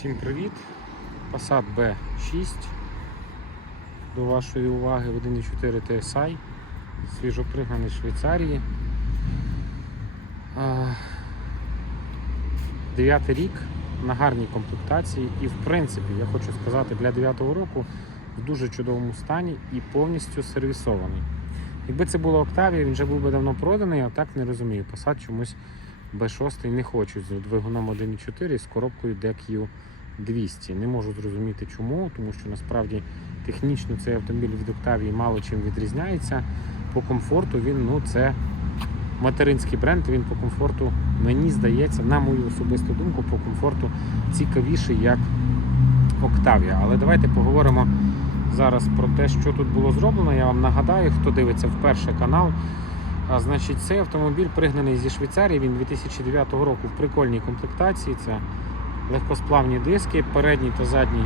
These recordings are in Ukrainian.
Всім привіт! Passat B6 до вашої уваги в 1.4 TSI, свіжопригнаний Швейцарії. Дев'ятий рік на гарній комплектації і в принципі, я хочу сказати, для 9-го року в дуже чудовому стані і повністю сервісований. Якби це було Octavia, він вже був би давно проданий, а так не розумію. Passat чомусь B6 не хочуть з двигуном 1.4 з коробкою DQ 200. Не можу зрозуміти чому, тому що насправді технічно цей автомобіль від Octavia мало чим відрізняється. По комфорту він ну це материнський бренд, він по комфорту, мені здається, на мою особисту думку, по комфорту цікавіший, як Octavia. Але давайте поговоримо зараз про те, що тут було зроблено. Я вам нагадаю, хто дивиться вперше канал. А, значить, цей автомобіль пригнаний зі Швейцарії. Він 2009 року в прикольній комплектації. Це легкосплавні диски, передній та задній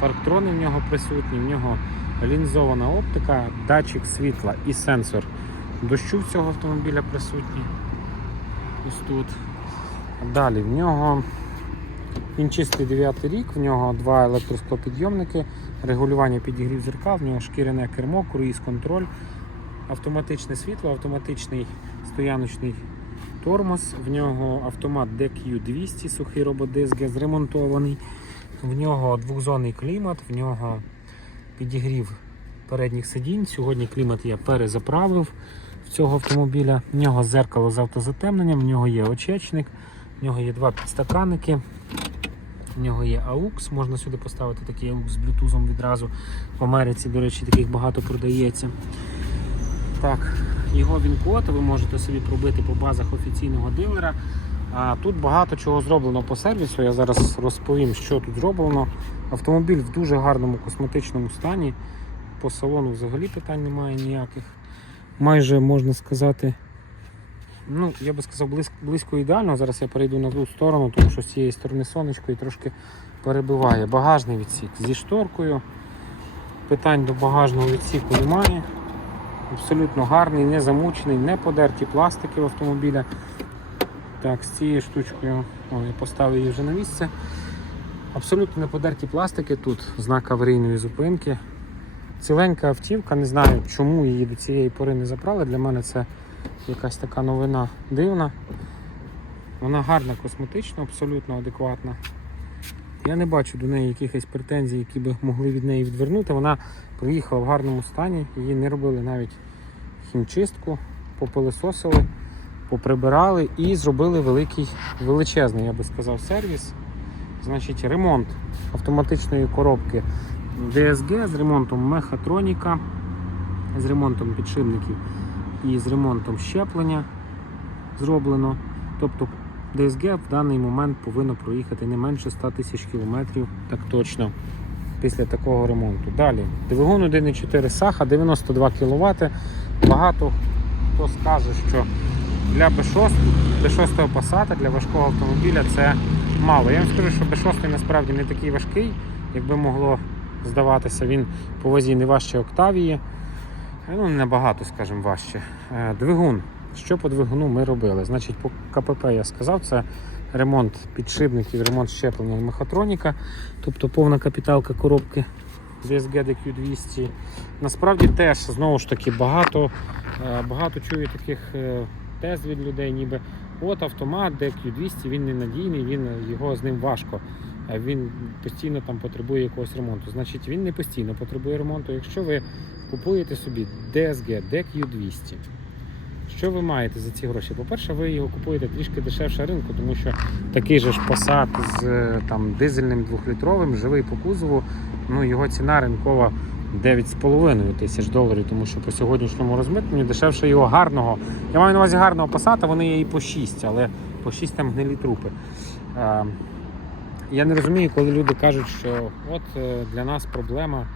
парктрони в нього присутні. В нього лінзована оптика, датчик світла і сенсор дощу в цього автомобіля присутній. Ось тут. Далі в нього він чистий 9 рік, в нього два електросклопідйомники, регулювання підігрів зеркал, в нього шкіряне кермо, круїз-контроль, автоматичне світло, автоматичний стояночний тормоз, в нього автомат DQ200, сухий рободиск зремонтований, в нього двохзонний клімат, в нього підігрів передніх сидінь. Сьогодні клімат я перезаправив в цього автомобіля. В нього зеркало з автозатемненням, в нього є очечник, в нього є два підстаканники. В нього є AUX, можна сюди поставити такий AUX з блютузом відразу. В Америці, до речі, таких багато продається. Так, його він-код ви можете собі пробити по базах офіційного дилера. А тут багато чого зроблено по сервісу. Я зараз розповім, що тут зроблено. Автомобіль в дуже гарному косметичному стані. По салону взагалі питань немає ніяких. Майже можна сказати, ну, я би сказав, близько, близько ідеально. Зараз я перейду на ту сторону, тому що з цієї сторони сонечко і трошки перебиває. Багажний відсік зі шторкою. Питань до багажного відсіку немає. Абсолютно гарний, не замучений, не подерті пластики в автомобіля. Так, з цією штучкою о, я поставив її вже на місце. Абсолютно не подерті пластики тут, знак аварійної зупинки. Ціленька автівка, не знаю, чому її до цієї пори не забрали. Для мене це якась така новина дивна. Вона гарна, косметична, абсолютно адекватна. Я не бачу до неї якихось претензій, які би могли від неї відвернути. Вона приїхала в гарному стані, її не робили навіть хімчистку, попилисосили, поприбирали і зробили великий, величезний, я би сказав, сервіс. Значить, ремонт автоматичної коробки DSG з ремонтом мехатроніка, з ремонтом підшипників і з ремонтом щеплення зроблено. Тобто DSG в даний момент повинно проїхати не менше 100 тисяч кілометрів, так точно, після такого ремонту. Далі, двигун 1,4 Саха, 92 кВт. Багато хто скаже, що для B6, B6 Passat, для важкого автомобіля це мало. Я вам скажу, що B6 насправді не такий важкий, якби могло здаватися, він по вазі не важче Октавії. Ну, не набагато, скажімо, важче. Е, Двигун. Що по двигуну ми робили? Значить, по КПП я сказав, це ремонт підшипників, ремонт щеплення мехатроніка, тобто повна капіталка коробки DSG DQ200. Насправді теж знову ж таки багато, е, багато чую таких е, тез від людей, ніби от автомат DQ200, він ненадійний, він, його з ним важко. е, Він постійно там потребує якогось ремонту. Значить, він не постійно потребує ремонту. Якщо ви купуєте собі DSG DQ200, що ви маєте за ці гроші? По-перше, ви його купуєте трішки дешевше ринку, тому що такий же ж Passat з е, там, дизельним двохлітровим, живий по кузову, ну, його ціна ринкова 9,5 тисяч доларів, тому що по сьогоднішньому розмитненню дешевше його гарного. Я маю на увазі гарного Passat, вони є і по 6, але по 6 там гнилі трупи. Е, Я не розумію, коли люди кажуть, що от е, для нас проблема.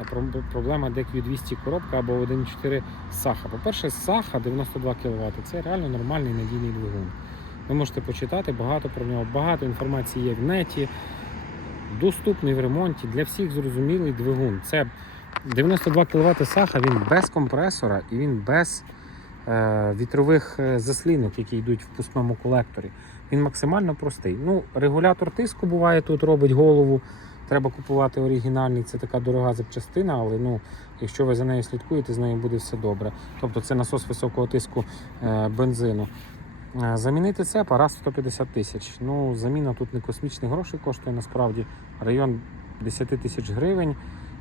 Е, про- Проблема DQ200 коробка або 1.4 Саха. По-перше, Саха 92 кВт. Це реально нормальний надійний двигун. Ви можете почитати багато про нього, багато інформації є в неті. Доступний в ремонті, для всіх зрозумілий двигун. Це 92 кВт Саха, він без компресора і він без е, вітрових е, заслінок, які йдуть в пускному колекторі. Він максимально простий. Ну, регулятор тиску буває тут, робить голову. Треба купувати оригінальний, це така дорога запчастина, але ну, якщо ви за нею слідкуєте, з нею буде все добре. Тобто це насос високого тиску е, бензину. Е, Замінити це апарат 150 тисяч. Ну, заміна тут не космічні гроші коштує насправді. Район 10 тисяч гривень.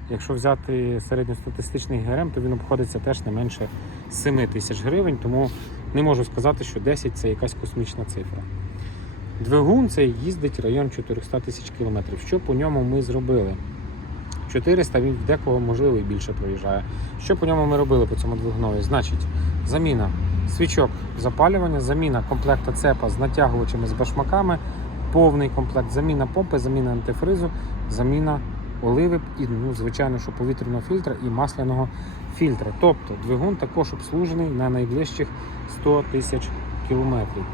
Якщо взяти середньостатистичний ГРМ, то він обходиться теж не менше 7 тисяч гривень, тому не можу сказати, що 10 це якась космічна цифра. Двигун цей їздить район 400 тисяч кілометрів. Що по ньому ми зробили? 400 він в декого можливо і більше проїжджає. Що по ньому ми робили по цьому двигунові? Значить, заміна свічок запалювання, заміна комплекта цепа з натягувачами з башмаками, повний комплект, заміна помпи, заміна антифризу, заміна оливи і, ну, звичайно, що повітряного фільтра і масляного фільтра. Тобто двигун також обслужений на найближчих 100 тисяч кілометрів.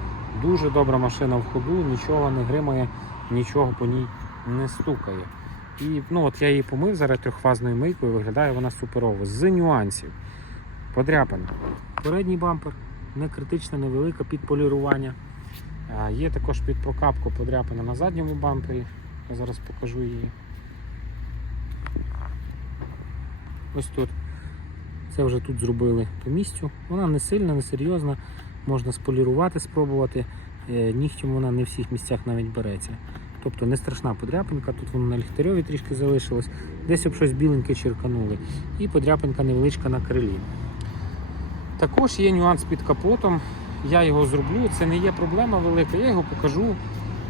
Дуже добра машина в ходу, нічого не гримає, нічого по ній не стукає. І ну, от я її помив зараз трьохфазною мийкою, виглядає вона суперово. З нюансів. Подряпана. Передній бампер не критична, невелика під полірування. Є також під прокапку подряпана на задньому бампері. Я зараз покажу її. Ось тут. Це вже тут зробили по місцю. Вона не сильна, не серйозна. Можна сполірувати, спробувати. Е, Нігтем вона не в всіх місцях навіть береться. Тобто не страшна подряпинка, тут воно на ліхтарьові трішки залишилось, десь об щось біленьке черканули. І подряпинка невеличка на крилі. Також є нюанс під капотом. Я його зроблю, це не є проблема велика, я його покажу.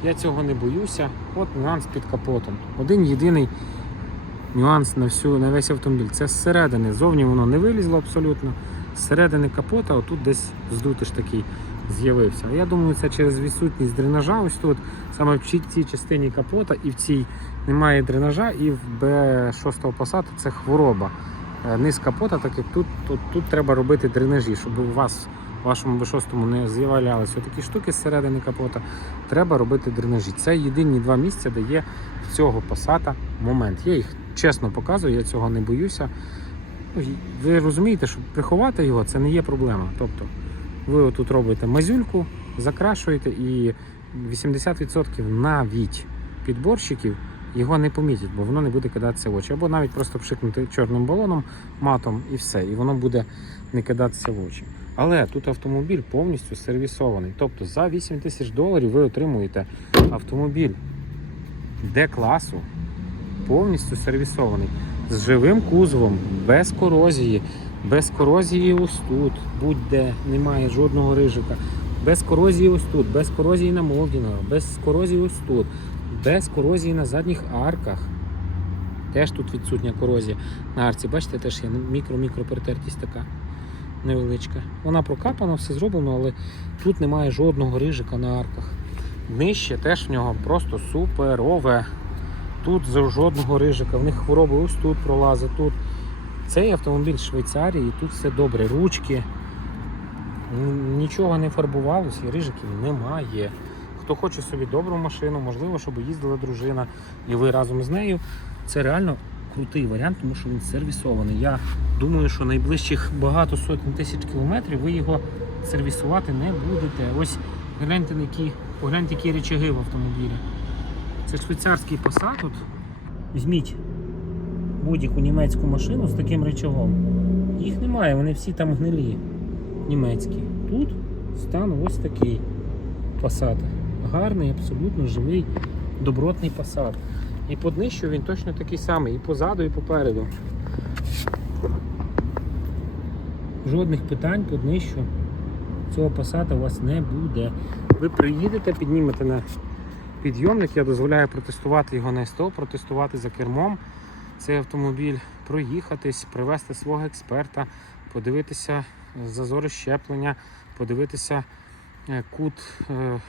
Я цього не боюся. От нюанс під капотом. Один єдиний нюанс на всю, на весь автомобіль. Це зсередини. Зовні воно не вилізло абсолютно. Зсередини капота, отут десь здутиш такий з'явився. Я думаю, це через відсутність дренажа. Ось тут, саме в цій частині капота і в цій немає дренажа, і в Б6 Passat це хвороба. Е, Низ капота, так як тут, тут, тут треба робити дренажі, щоб у вас в вашому Б6 не з'являлися такі штуки зсередини капота. Треба робити дренажі. Це єдині два місця, де є в цього Passat момент. Я їх чесно показую, я цього не боюся. Ви розумієте, що приховати його це не є проблема. Тобто ви отут робите мазюльку, закрашуєте і 80% навіть підборщиків його не помітять, бо воно не буде кидатися в очі. Або навіть просто пшикнути чорним балоном, матом і все, і воно буде не кидатися в очі. Але тут автомобіль повністю сервісований. Тобто за 8 тисяч доларів ви отримуєте автомобіль Д-класу, повністю сервісований, з живим кузовом, без корозії, без корозії ось тут, будь-де, немає жодного рижика. Без корозії ось тут, без корозії на Молдіна, без корозії ось тут, без корозії на задніх арках. Теж тут відсутня корозія на арці. Бачите, теж є мікро-мікро перетертість така невеличка. Вона прокапана, все зроблено, але тут немає жодного рижика на арках. Нижче теж в нього просто суперове. Тут жодного рижика, в них хвороби ось тут пролазить, тут. Цей автомобіль Швейцарії, тут все добре. Ручки, нічого не фарбувалося, рижиків немає. Хто хоче собі добру машину, можливо, щоб їздила дружина, і ви разом з нею. Це реально крутий варіант, тому що він сервісований. Я думаю, що найближчих багато сотень тисяч кілометрів ви його сервісувати не будете. Ось гляньте, які, погляньте, які речаги в автомобілі. Це швейцарський Passat. От. Візьміть будь-яку німецьку машину з таким речагом. Їх немає, вони всі там гнилі. Німецькі. Тут стан ось такий Passat. Гарний, абсолютно живий, добротний Passat. І по днищу він точно такий самий, і позаду, і попереду. Жодних питань по днищу цього Passat у вас не буде. Ви приїдете, піднімете на підйомник, я дозволяю протестувати його на СТО, протестувати за кермом цей автомобіль, проїхатись, привезти свого експерта, подивитися зазори щеплення, подивитися е, кут е,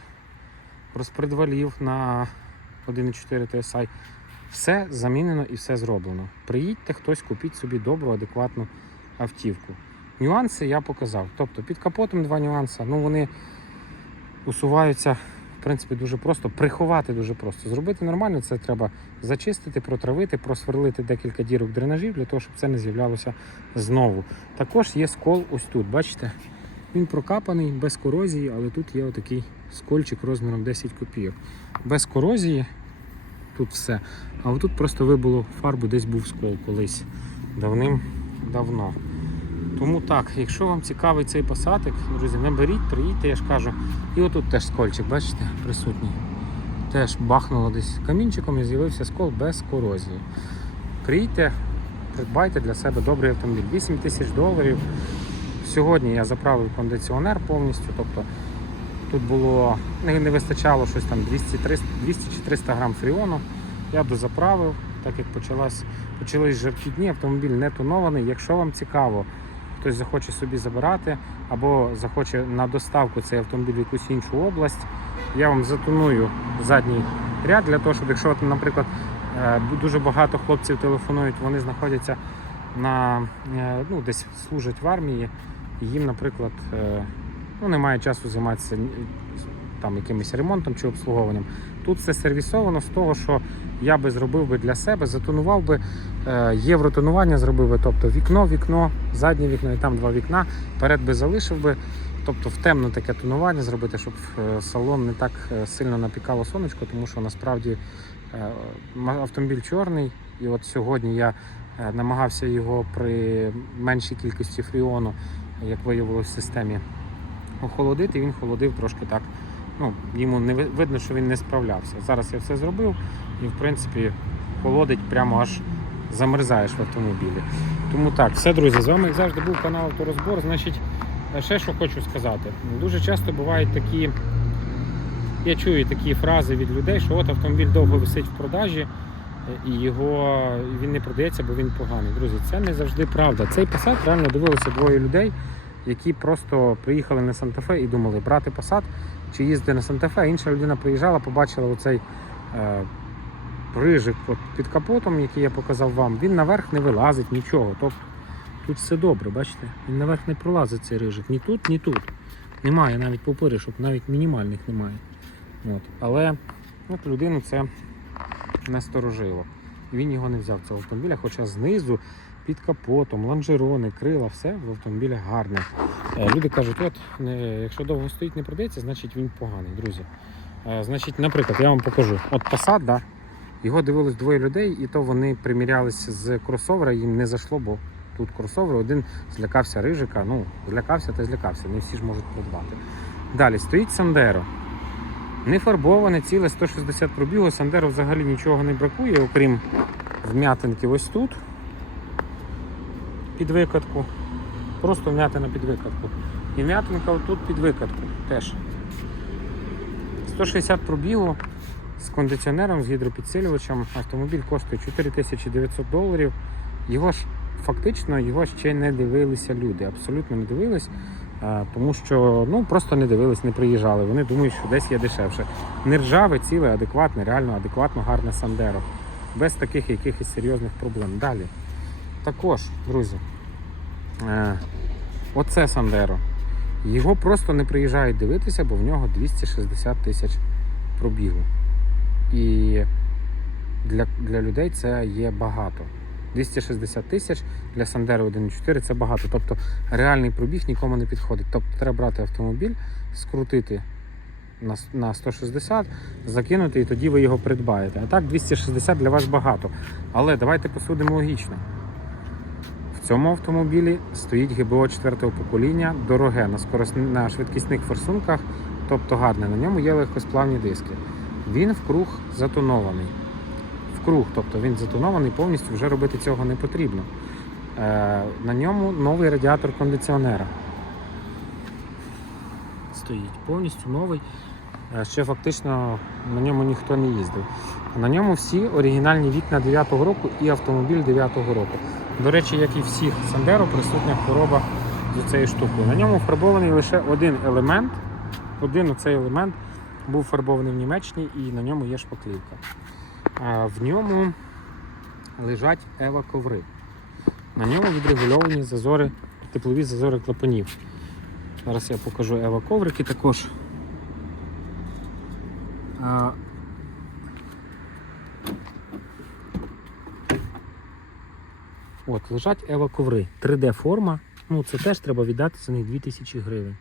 розпредвалів на 1.4 TSI. Все замінено і все зроблено. Приїдьте хтось, купіть собі добру, адекватну автівку. Нюанси я показав. Тобто під капотом два нюанси. Ну вони усуваються принципі дуже просто. Приховати дуже просто. Зробити нормально це треба зачистити, протравити, просверлити декілька дірок дренажів для того, щоб це не з'являлося знову. Також є скол ось тут, бачите? Він прокапаний без корозії, але тут є отакий скольчик розміром 10 копійок. Без корозії тут все. А отут просто вибуло фарбу, десь був скол колись давним-давно. Тому так, якщо вам цікавий цей посадик, друзі, наберіть, приїдьте, я ж кажу. І отут теж скольчик, бачите, присутній. Теж бахнуло десь камінчиком і з'явився скол без корозії. Приїдьте, придбайте для себе добрий автомобіль. 8 тисяч доларів. Сьогодні я заправив кондиціонер повністю, тобто тут було не, вистачало щось там 200, 300, 200 чи 300 грам фріону. Я дозаправив, так як почалась, почались жаркі дні, автомобіль не тонований. Якщо вам цікаво, хтось захоче собі забирати або захоче на доставку цей автомобіль в якусь іншу область, я вам затоную задній ряд для того, щоб якщо, наприклад, е, дуже багато хлопців телефонують, вони знаходяться на е, ну, десь служать в армії, їм, наприклад, е, ну, немає часу займатися там якимось ремонтом чи обслуговуванням. Тут все сервісовано з того, що я би зробив би для себе, затонував би е, євротонування, зробив би, тобто вікно, вікно, заднє вікно і там два вікна. Перед би залишив би, тобто в темно таке тонування зробити, щоб е, салон не так е, сильно напікало сонечко, тому що насправді автомобіль чорний, і от сьогодні я намагався його при меншій кількості фріону, як виявилось в системі, охолодити. Він холодив трошки так. Ну, йому не видно, що він не справлявся. Зараз я все зробив і, в принципі, холодить прямо аж замерзаєш в автомобілі. Тому так, все, друзі, з вами як завжди був канал Авторозбор. Значить, е, ще що хочу сказати. Дуже часто бувають такі. Я чую такі фрази від людей, що от автомобіль довго висить в продажі е, і його він не продається, бо він поганий. Друзі, це не завжди правда. Цей Passat реально дивилися двоє людей, які просто приїхали на Санта-Фе і думали брати Passat чи їздити на Санта-Фе. Інша людина приїжджала, побачила оцей е, рижик під капотом, який я показав вам. Він наверх не вилазить нічого. Тобто тут все добре, бачите? Він наверх не пролазить цей рижик. Ні тут, ні тут. Немає навіть попиришок, навіть мінімальних немає. От. Але от людину це насторожило. І він його не взяв цього автомобіля, хоча знизу під капотом, лонжерони, крила, все в автомобілі гарне. Е, Люди кажуть, от якщо довго стоїть, не продається, значить він поганий, друзі. Е, Значить, наприклад, я вам покажу. От Passat, да, його дивилось двоє людей, і то вони примірялися з кросовера, їм не зайшло, бо тут кросовер, один злякався рижика, ну, злякався та злякався, не всі ж можуть придбати. Далі стоїть Сандеро. Не фарбоване, ціле 160 пробігу. Сандеро взагалі нічого не бракує, окрім вм'ятинки ось тут. Під викатку. Просто вм'ятина під викатку. І вм'ятинка отут під викатку теж. 160 пробігу з кондиціонером, з гідропідсилювачем. Автомобіль коштує 4900 доларів. Його ж фактично його ще не дивилися люди. Абсолютно не дивились. Тому що ну просто не дивились, не приїжджали. Вони думають, що десь є дешевше. Не ржаве, ціле, адекватне, реально адекватно, гарне Сандеро. Без таких якихось серйозних проблем. Далі. Також, друзі, е, оце Сандеро. Його просто не приїжджають дивитися, бо в нього 260 тисяч пробігу. І для, для людей це є багато. 260 тисяч для Sandero 1.4 це багато. Тобто реальний пробіг нікому не підходить. Тобто треба брати автомобіль, скрутити на, на 160, закинути і тоді ви його придбаєте. А так 260 для вас багато. Але давайте посудимо логічно. В цьому автомобілі стоїть ГБО 4 покоління, дороге на, скоросн... на швидкісних форсунках, тобто гарне. На ньому є легкосплавні диски. Він вкруг затонований. Вкруг, тобто він затонований повністю, вже робити цього не потрібно. Е, на ньому новий радіатор кондиціонера. Стоїть повністю новий. Е, Ще фактично на ньому ніхто не їздив. На ньому всі оригінальні вікна 9-го року і автомобіль 9-го року. До речі, як і всіх Сандеро, присутня хвороба з цією штукою. На ньому фарбований лише один елемент. Один оцей елемент був фарбований в Німеччині і на ньому є шпаклівка. А в ньому лежать ева-коври. На ньому відрегульовані зазори, теплові зазори клапанів. Зараз я покажу ева-коврики також. От, лежать ева коври. 3D форма. Ну, це теж треба віддати за них 2000 гривень.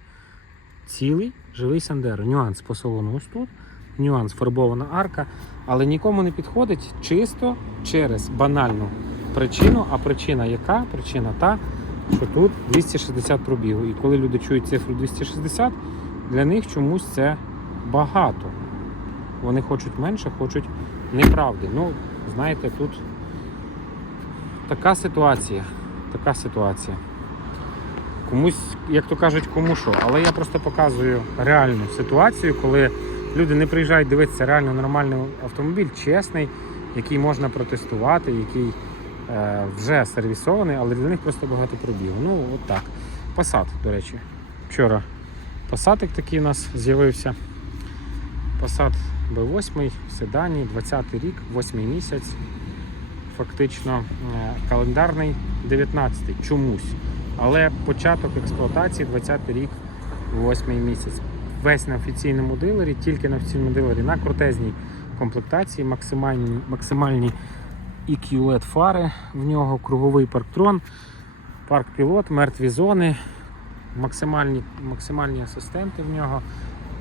цілий живий Сандеро. Нюанс по салону ось тут, нюанс фарбована арка, але нікому не підходить чисто через банальну причину. А причина яка? Причина та, що тут 260 пробігу. І коли люди чують цифру 260, для них чомусь це багато. Вони хочуть менше, хочуть неправди. Ну, знаєте, тут така ситуація. Така ситуація. Комусь, як то кажуть, кому що. Але я просто показую реальну ситуацію, коли люди не приїжджають дивитися реально нормальний автомобіль, чесний, який можна протестувати, який е, вже сервісований, але для них просто багато пробігу. Ну, от так. Passat, до речі. Вчора Passatик такий у нас з'явився. Passat B8 в седані, 20-й рік, 8 місяць. Фактично е, календарний 19-й чомусь. Але початок експлуатації 20-й рік, 8 місяць. Весь на офіційному дилері, тільки на офіційному дилері на крутезній комплектації, максимальні, максимальні EQ-LED фари в нього, круговий парктрон, парк пілот, мертві зони, максимальні, максимальні асистенти в нього,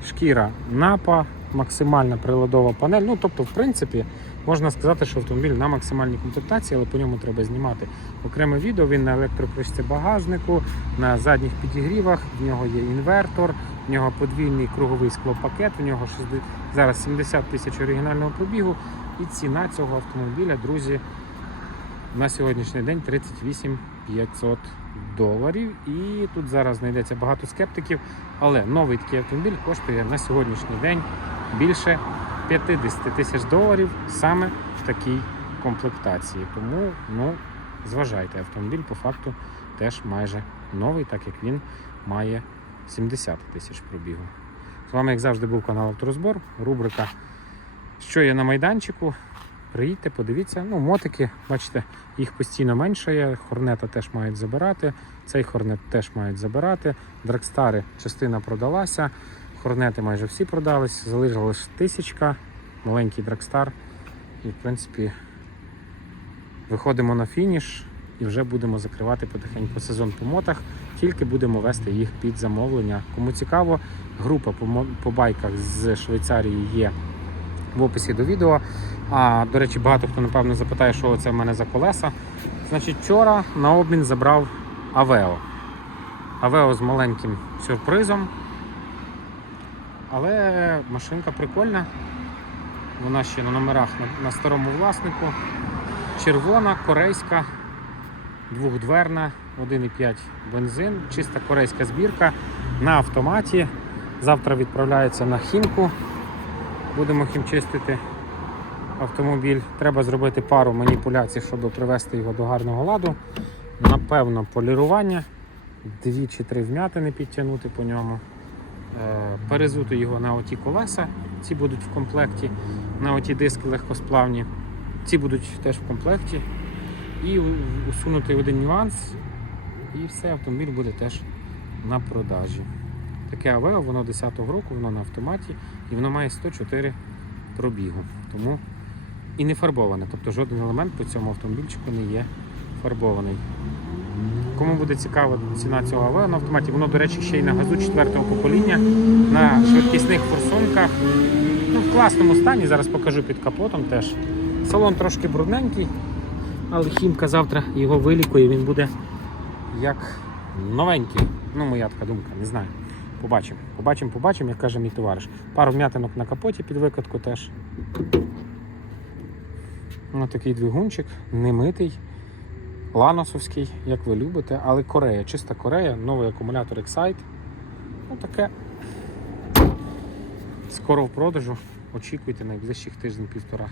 шкіра напа, максимальна приладова панель. Ну, тобто, в принципі, можна сказати, що автомобіль на максимальній комплектації, але по ньому треба знімати окреме відео. Він на електрокришці багажнику, на задніх підігрівах, в нього є інвертор, в нього подвійний круговий склопакет, в нього 60 зараз 70 тисяч оригінального пробігу. І ціна цього автомобіля, друзі, на сьогоднішній день 38 500 доларів. І тут зараз знайдеться багато скептиків, але новий такий автомобіль коштує на сьогоднішній день більше 50 тисяч доларів саме в такій комплектації. Тому ну, зважайте, автомобіль по факту теж майже новий, так як він має 70 тисяч пробігу. З вами, як завжди, був канал Авторозбор, рубрика Що є на майданчику. Приїдьте, подивіться. Ну, мотики, бачите, їх постійно меншає. Хорнета теж мають забирати. Цей хорнет теж мають забирати. Драгстари частина продалася. Хорнети майже всі продались. Залишилась тисячка, маленький драгстар. І, в принципі, виходимо на фініш і вже будемо закривати потихеньку сезон по мотах. Тільки будемо вести їх під замовлення. Кому цікаво, група по байках з Швейцарії є в описі до відео. А, до речі, багато хто напевно запитає, що це в мене за колеса. Значить, вчора на обмін забрав Авео. Авео з маленьким сюрпризом. Але машинка прикольна. Вона ще на номерах на, старому власнику. Червона, корейська, двохдверна, 1,5 бензин, чиста корейська збірка на автоматі. Завтра відправляється на хімку. Будемо хімчистити автомобіль. Треба зробити пару маніпуляцій, щоб привести його до гарного ладу. Напевно, полірування, дві чи три вмятини підтягнути по ньому. Е, Перезути його на оті колеса, ці будуть в комплекті, на оті диски легкосплавні, ці будуть теж в комплекті. І усунути один нюанс, і все, автомобіль буде теж на продажі. Таке Авео, воно 10-го року, воно на автоматі і воно має 104 пробігу. Тому і не фарбоване. Тобто жоден елемент по цьому автомобільчику не є фарбований. Кому буде цікава ціна цього Авео на автоматі, воно, до речі, ще й на газу 4-го покоління, на швидкісних форсунках. Ну, в класному стані, зараз покажу під капотом теж. Салон трошки брудненький, але хімка завтра його вилікує, він буде як новенький. Ну, моя така думка, не знаю. Побачимо. Побачимо, побачимо, як каже мій товариш. Пару вм'ятинок на капоті під викатку теж. Ось такий двигунчик, немитий, ланосовський, як ви любите, але Корея, чиста Корея, новий акумулятор Excite. Ну таке. Скоро в продажу. Очікуйте найближчих тиждень-півтора.